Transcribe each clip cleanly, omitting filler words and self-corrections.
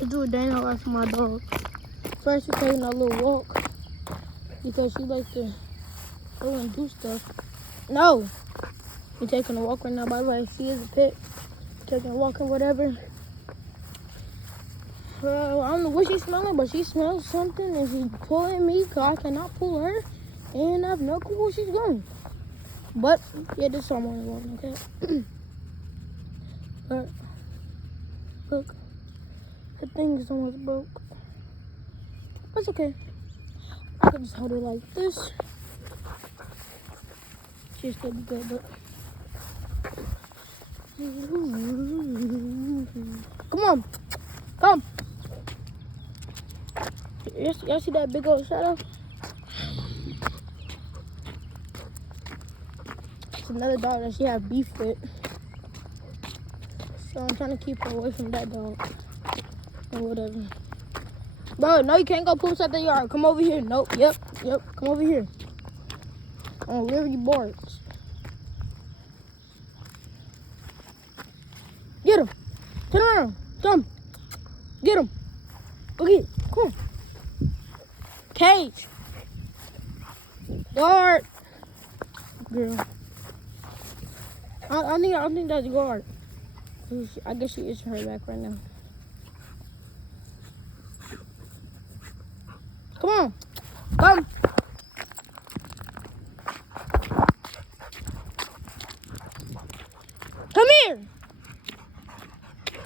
Let's do a day in the life for my dog. First, we're taking a little walk because she likes to go and do stuff. No! We're taking a walk right now. By the way, she is a pet. Taking a walk or whatever. I don't know what she's smelling, but she smells something and she's pulling me because I cannot pull her. And I have no clue where she's going. But, yeah, this is all I'm walking, okay? But, look. The thing is almost broke. That's okay. I can just hold it like this. She'll still be good, but... Come on. Come. Y'all see that big old shadow? It's another dog that she had beef with. So I'm trying to keep her away from that dog. Or whatever. Bro, no, you can't go poop at the yard. Come over here. Nope. Yep. Come over here. On Liberty Boards. Get him. Turn around. Come. Get him. Go get it. Come on. Cage. Guard. Girl. I think that's guard. I guess she is her back right now. Come on. Come. Come here.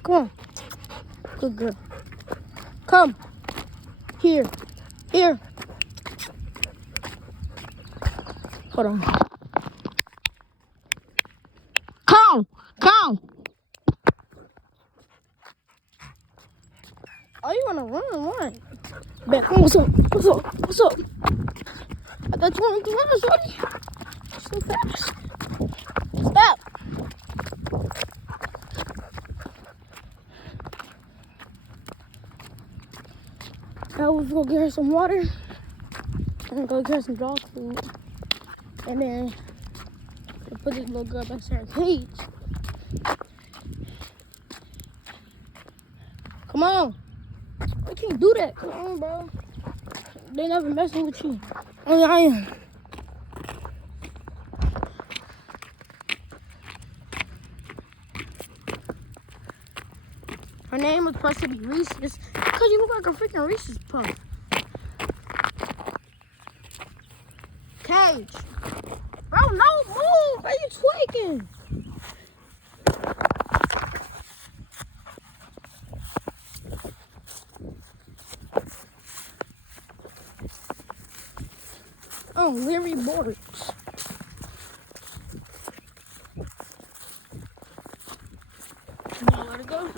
Come on. Good girl. Come. Here. Here. Hold on. Come. Come. Oh, you want to run? Bet. Come on, what's up? What's up? I thought you wanted to run, shorty. So fast. Stop. I was going to get her some water. And go get her some dog food. And then I put this little girl back to her cage. Come on. I can't do that. Come on, bro. They never messing with you. Only I am. Her name was supposed to be Reese's because you look like a freaking Reese's Puff. Cage. Bro, no, move. Are you tweaking? Oh, Larry Boards. Now let it go.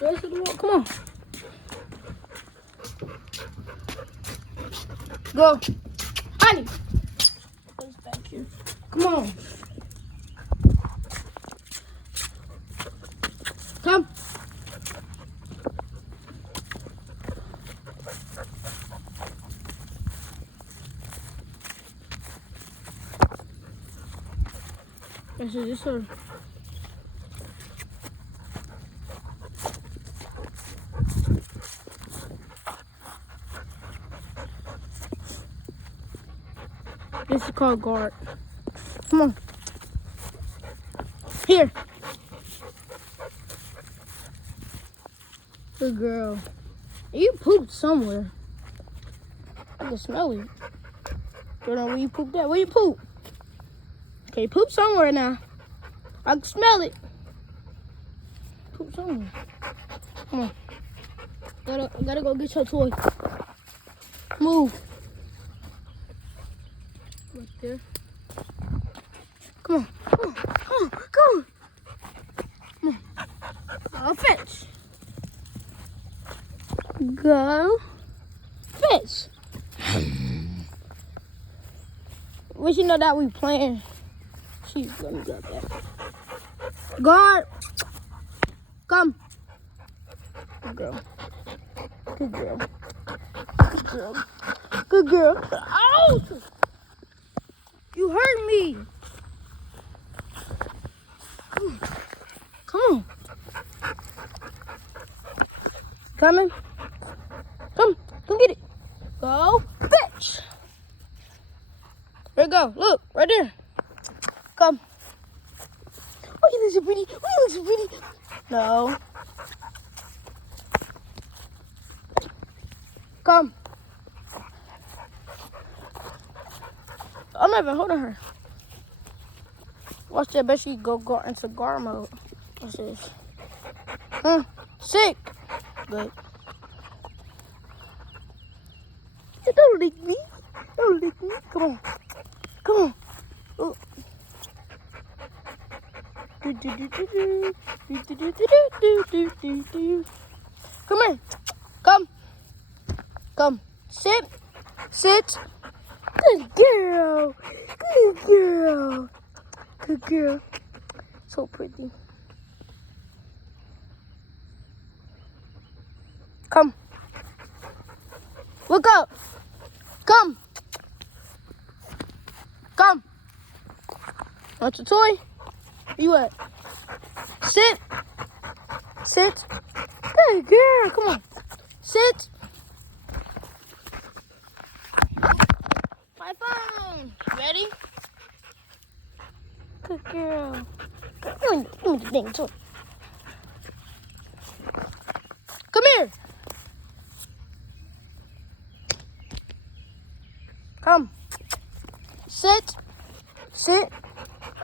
Rest of the walk. Come on. Go. Honey. Let's back here. Come on. Come. This is her. This is called guard. Come on. Here. Good girl. You pooped somewhere. I can smell it. Don't know where you pooped at. Where you poop? Okay, poop somewhere now. I can smell it. Poop somewhere. Come on. I gotta go get your toy. Move. Right there. Come on. Come on. I'll fetch. Go. Fetch. We should know that we playing. She's gonna grab that. Guard. Come. Good girl. Good girl. Good girl. Good girl. Ow! You hurt me. Come on. Coming. Come get it. Go, bitch. There you go. Look, right there. Come. Oh, you look so pretty. Oh, you look so pretty. No. Come. I'm not even holding her. Watch that. Bet she go into guard mode. What's this? Sick. Good. Don't lick me. Don't lick me. Come on. Come on. Oh. Come here. Come. Come. Sit. Sit. Good girl. Good girl. Good girl. So pretty. Come. Look up. Come. Come. Want your toy? Where you at? Sit. Sit. Good girl. Come on. Sit. My phone. Ready? Good girl. Give me the dang toy.